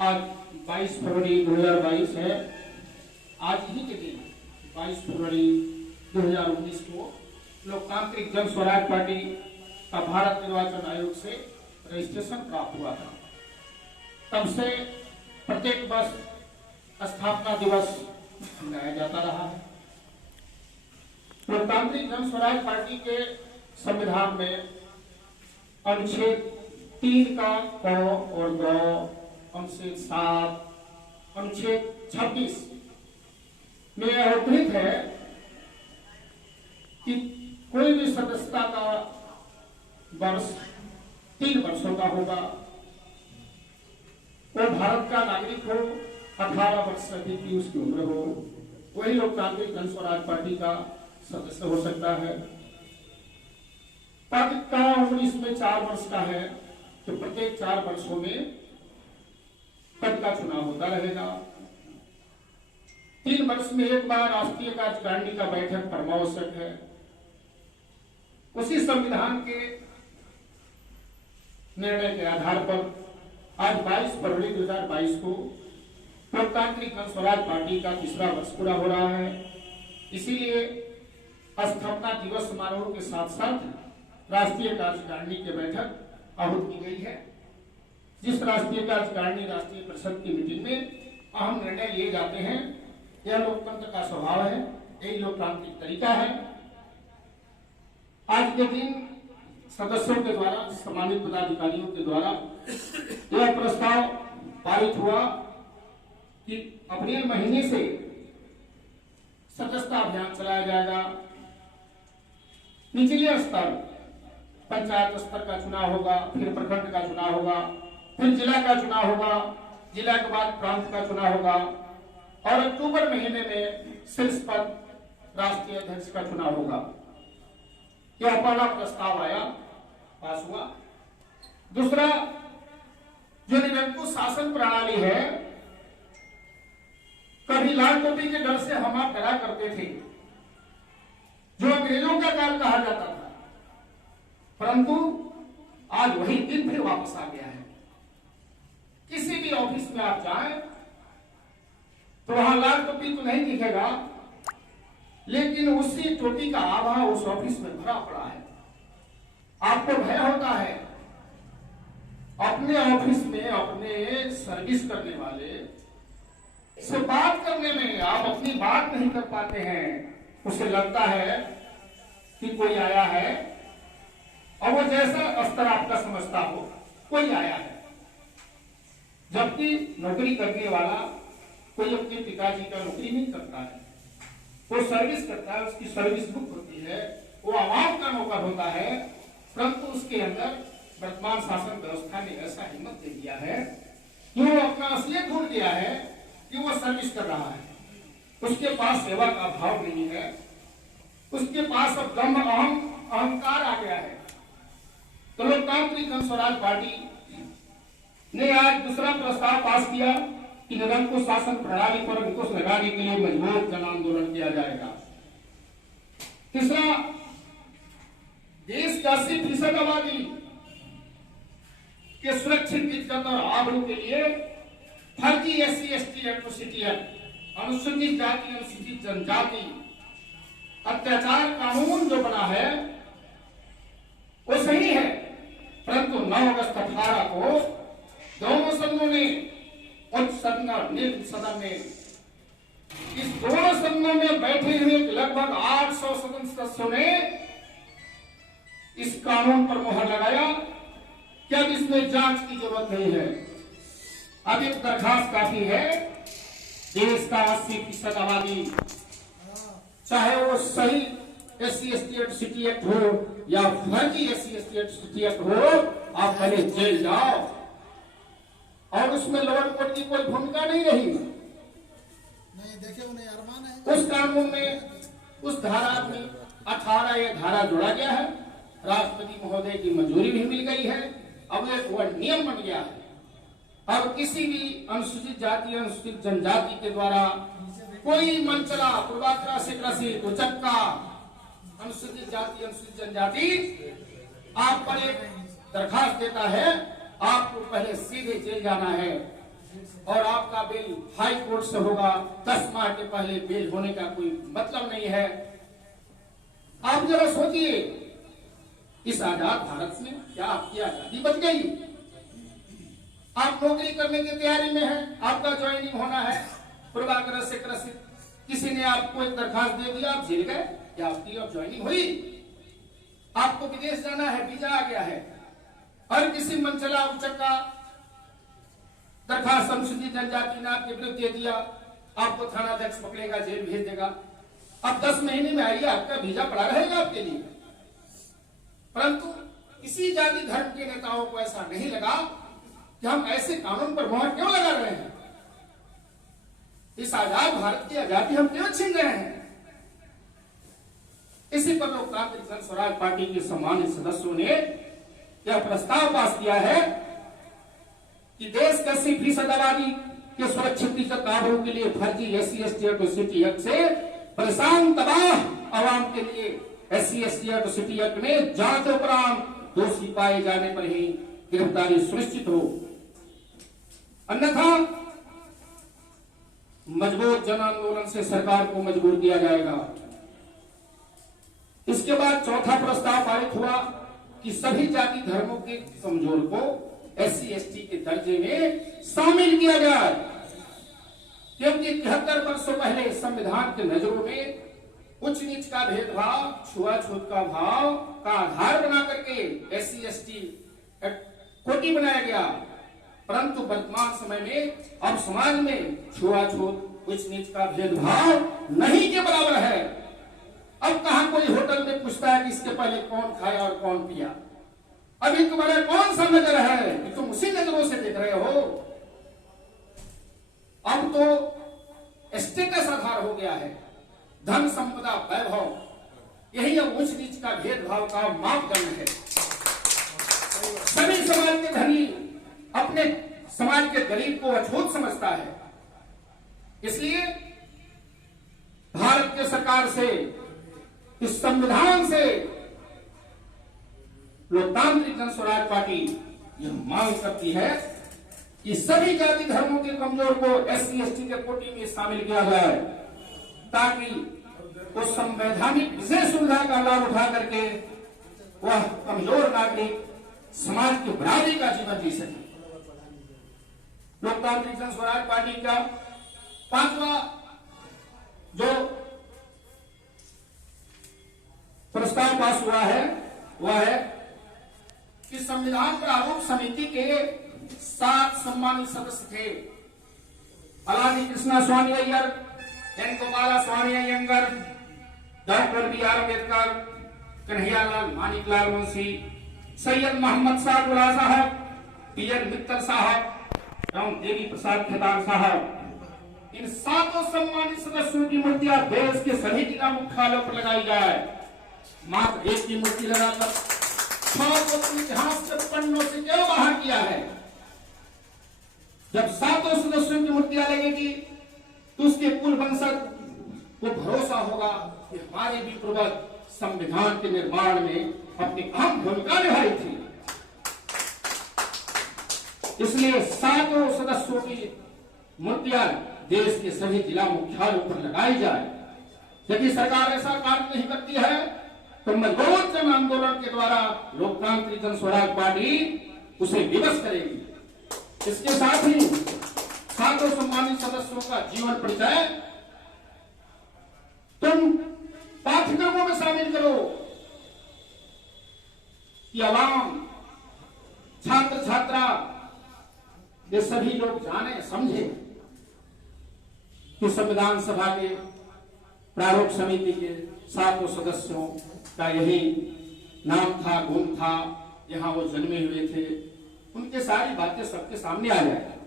आज 22 फरवरी 2022 है। आज ही के दिन 22 फरवरी 2019 को लोकतांत्रिक जन स्वराज पार्टी का भारत निर्वाचन आयोग से रजिस्ट्रेशन प्राप्त हुआ था। तब से प्रत्येक वर्ष स्थापना दिवस मनाया जाता रहा है। लोकतांत्रिक जन स्वराज पार्टी के संविधान में अनुच्छेद 3 का क और ग, अनुच्छेद 7, अनुच्छेद 26 में यह उल्लिखित है कि कोई भी सदस्यता का वर्ष 3 वर्षों का होगा। वो भारत का नागरिक हो, 18 वर्ष से अधिक की उसकी उम्र हो, वही लोकतांत्रिक जन स्वराज पार्टी का सदस्य हो सकता है। पद का उम्र इसमें 4 वर्ष का है, तो प्रत्येक 4 वर्षों में पद का चुनाव होता रहेगा। 3 वर्ष में एक बार राष्ट्रीय कार्यकारिणी का बैठक परमावश्यक है। उसी संविधान के निर्णय के आधार पर आज 22 फरवरी 2022 को लोकतांत्रिक जन स्वराज पार्टी का 3रा वर्ष पूरा हो रहा है। इसीलिए स्थापना दिवस समारोह के साथ साथ राष्ट्रीय कार्यकारिणी की बैठक आहूत की गई है। जिस राष्ट्रीय कार्यकारिणी राष्ट्रीय परिषद की मीटिंग में अहम निर्णय लिए जाते हैं, यह लोकतंत्र का स्वभाव है, यही लोकतांत्रिक तरीका है। आज के दिन सदस्यों के द्वारा, सम्मानित पदाधिकारियों के द्वारा यह प्रस्ताव पारित हुआ कि अप्रैल महीने से सदस्यता अभियान चलाया जाएगा। निचले स्तर पंचायत स्तर का चुनाव होगा, फिर प्रखंड का चुनाव होगा, फिर जिला का चुनाव होगा, जिला के बाद प्रांत का चुनाव होगा और अक्टूबर महीने में शीर्ष पद राष्ट्रीय अध्यक्ष का चुनाव होगा। यह पहला प्रस्ताव आया, पास हुआ। दूसरा, जो निरंकुश शासन प्रणाली है, कभी लाल टोपी के डर से हम आप डरा करते थे, जो अंग्रेजों का काल कहा जाता था, परंतु आज वही दिन फिर वापस आ गया है। किसी भी ऑफिस में आप जाएं तो वहां लाल टोपी तो नहीं दिखेगा, लेकिन उसी टोपी का आभा उस ऑफिस में भरा पड़ा है। आपको भय होता है अपने ऑफिस में अपने सर्विस करने वाले से बात करने में, आप अपनी बात नहीं कर पाते हैं। उसे लगता है कि कोई आया है और वो जैसा स्तर आपका समझता हो, कोई आया है। जबकि नौकरी करने वाला कोई अपने पिताजी का नौकरी नहीं करता है, वो सर्विस करता है, उसकी सर्विस बुक होती है, वो आवाम का नौकर होता है। परंतु उसके अंदर वर्तमान शासन व्यवस्था ने ऐसा हिम्मत दे दिया है कि वो अपना असलियत भूल गया है कि वो सर्विस कर रहा है। उसके पास सेवा का भाव नहीं है, उसके पास अब दम्भ अहंकार आ गया है। तो लोकतांत्रिक जन स्वराज पार्टी ने आज दूसरा प्रस्ताव पास किया कि निरंकुश शासन प्रणाली पर अंकुश लगाने के लिए मजबूत जन आंदोलन किया जाएगा। तीसरा, देश का 80% आबादी के सुरक्षित इज्जत और आबरू के लिए फर्जी SC/ST एट्रोसिटी एक्ट, अनुसूचित जाति अनुसूचित जनजाति अत्याचार कानून जो बना है वो सही है, परंतु 9 अगस्त 18 को दोनों सदनों ने, उच्च सदन और निम्न सदन ने, इस दोनों सदनों में बैठे हुए लगभग 800 सदन सदस्यों ने इस कानून पर मुहर लगाया कि अब इसमें जांच की जरूरत नहीं है। अब एक दरखास्त काफी है। देश का 80% आबादी, चाहे वो सही SC/ST एट्रोसिटी एक्ट हो या फर्जी SC/ST एट्रोसिटी एक्ट हो, आप पहले जेल जाओ। और उसमें लोअर कोर्ट की कोई भूमिका नहीं रही। नहीं देखे उन्हें अरमान है। उस कानून में उस धारा में 18 ये धारा जोड़ा गया है। राष्ट्रपति महोदय की मंजूरी भी मिल गई है। अब एक वह नियम बन गया है। अब किसी भी अनुसूचित जाति अनुसूचित जनजाति के द्वारा कोई मंचला पूर्वाग्रह से ग्रसित उचक्का अनुसूचित जाति अनुसूचित जनजाति आप पर एक दरखास्त देता है, आपको पहले सीधे जेल जाना है। और आपका बिल हाई कोर्ट से होगा। 10 माह के पहले बिल होने का कोई मतलब नहीं है। आप जरा सोचिए, इस आजाद भारत में क्या आपकी आजादी बच गई? आप नौकरी करने की तैयारी में हैं, आपका ज्वाइनिंग होना है, पूर्वाग्रह से ग्रसित किसी ने आपको एक दरखास्त दे दिया, आप झेल गए, क्या आपकी अब ज्वाइनिंग हुई? आपको विदेश जाना है, वीजा आ गया है, और किसी मनचला उचक्का दरखास्त अनुसूचित जनजाति ने आपके विरुद्ध दे दिया, आपको थानाध्यक्ष पकड़ेगा, जेल भेज देगा। अब 10 महीने में आइए, आपका वीजा पड़ा रहेगा आपके लिए। परंतु किसी जाति धर्म के नेताओं को ऐसा नहीं लगा कि हम ऐसे कानून पर मोहर क्यों लगा रहे हैं। इस आजाद भारत की आजादी हम क्यों छीन रहे हैं? इसी पर लोकतांत्रिक जन स्वराज पार्टी के सम्मानित सदस्यों ने यह प्रस्ताव पास किया है कि देश के 80% आबादी के सुरक्षित काबू के लिए फर्जी SC/ST एट्रोसिटी एक्ट से परेशान तबाह आवाम के लिए SC/ST एट्रोसिटी एक्ट में जांच उपरांत दोषी पाए जाने पर ही गिरफ्तारी सुनिश्चित हो, अन्यथा मजबूत जन आंदोलन से सरकार को मजबूर किया जाएगा। इसके बाद चौथा प्रस्ताव पारित हुआ कि सभी जाति धर्मों के कमजोर को SC/ST के दर्जे में शामिल किया जाए, क्योंकि 73 वर्षों पहले संविधान के नजरों में उच्च नीच का भेदभाव, छुआछूत का भाव का आधार बना करके SC/ST कोटि बनाया गया। परंतु वर्तमान समय में अब समाज में छुआछूत, उच्च नीच का भेदभाव नहीं के बराबर है। अब कहां कोई होटल में पूछता है कि इसके पहले कौन खाया और कौन पिया, अभी तुम्हारा कौन सा नजर है कि तुम उसी नजरों से देख रहे हो। अब तो स्टेटस आधार हो गया है, धन संपदा वैभव, यही अब उच्च नीच का भेदभाव का मापदंड है। सभी समाज के धनी अपने समाज के गरीब को अछूत समझता है। इसलिए भारत के सरकार से, इस संविधान से लोकतांत्रिक जन स्वराज पार्टी यह मांग करती है कि सभी जाति धर्मों के कमजोर को SC/ST के कोटि में शामिल किया जाए, ताकि उस संवैधानिक विशेष सुविधा का लाभ उठा करके वह कमजोर नागरिक समाज की बराबरी का जीवन जी सके। लोकतांत्रिक जन स्वराज पार्टी का 5वां जो प्रस्ताव पास हुआ है वह है कि संविधान प्रारूप समिति के 7 सम्मानित सदस्य थे। अलादी कृष्णा स्वामी अय्यर, एन गोपाला स्वामी अयंगर, डॉक्टर BR अम्बेडकर, कन्हैयालाल मानिकलाल मुंशी, सैयद मोहम्मद शाह गुला साहब, PN मित्तल साहब एवं देवी प्रसाद खेतान साहब, इन 7 सम्मानित सदस्यों की मूर्तियां देश के सभी जिला मुख्यालयों पर लगाई जाए। मात्र एक की मूर्ति लगाकर 6 को इतिहास के पन्नों से क्यों बाहर किया है? जब 7 सदस्यों की मूर्तियां लगेगी तो उसके कुल वंशज को भरोसा होगा कि हमारे भी पूर्वज संविधान के निर्माण में अपनी अहम भूमिका निभाई थी। इसलिए 7 सदस्यों की मूर्तियां देश के सभी जिला मुख्यालयों पर लगाई जाए। यदि सरकार ऐसा कार्य नहीं करती है तो मजबूत जन आंदोलन के द्वारा लोकतांत्रिक जन स्वराज पार्टी उसे विवश करेगी। इसके साथ ही 7 सम्मानित सदस्यों का जीवन परिचय तुम पाठ्यक्रमों में शामिल करो कि आवाम, छात्र छात्रा, ये सभी लोग जाने समझे कि संविधान सभा के प्रारूप समिति के 7 सदस्यों का यही नाम था, गुण था, यहां वो जन्मे हुए थे, उनके सारी बातें सबके सामने आ जाए।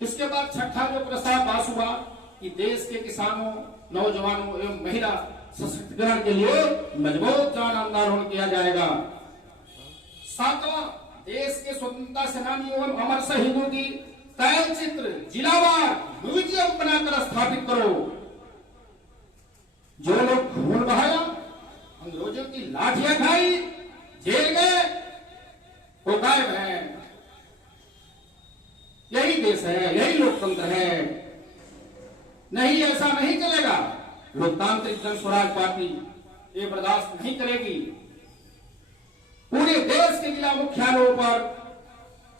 इसके बाद 6ठा जो प्रस्ताव पास हुआ कि देश के किसानों, नौजवानों एवं महिला सशक्तिकरण के लिए मजबूत जन आंदोलन किया जाएगा। 7वां, देश के स्वतंत्रता सेनानियों एवं अमर शहीदों की तैलचित्र जिलावार म्यूजियम बनाकर स्थापित करो। जो लोग खून बहाया, अंग्रेजों की लाठियां खाई, जेल गए, वो गायब है। यही देश है, यही लोकतंत्र है। नहीं, ऐसा नहीं चलेगा। लोकतांत्रिक जन स्वराज पार्टी ये बर्दाश्त नहीं करेगी। पूरे देश के जिला मुख्यालयों पर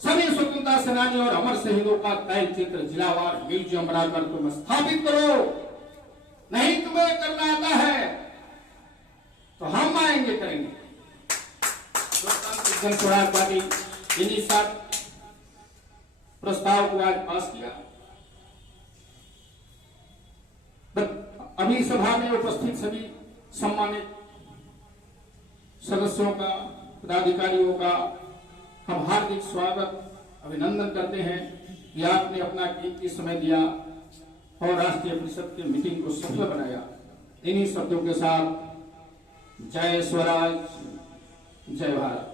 सभी स्वतंत्रता सेनानियों और अमर शहीदों का तैल चित्र जिलावार म्यूजियम बनाकर तुम स्थापित करो। नहीं तुम्हें करना आता है तो हम आएंगे, करेंगे। लोकतांत्रिक जन स्वराज पार्टी इन्हीं 7 प्रस्ताव को आज पास किया। अभी सभा में उपस्थित सभी सम्मानित सदस्यों का, पदाधिकारियों का हम हार्दिक स्वागत, अभिनंदन करते हैं कि आपने अपना कीमती समय दिया और राष्ट्रीय परिषद की मीटिंग को सफल बनाया। इन्हीं शब्दों के साथ जय स्वराज, जय भारत।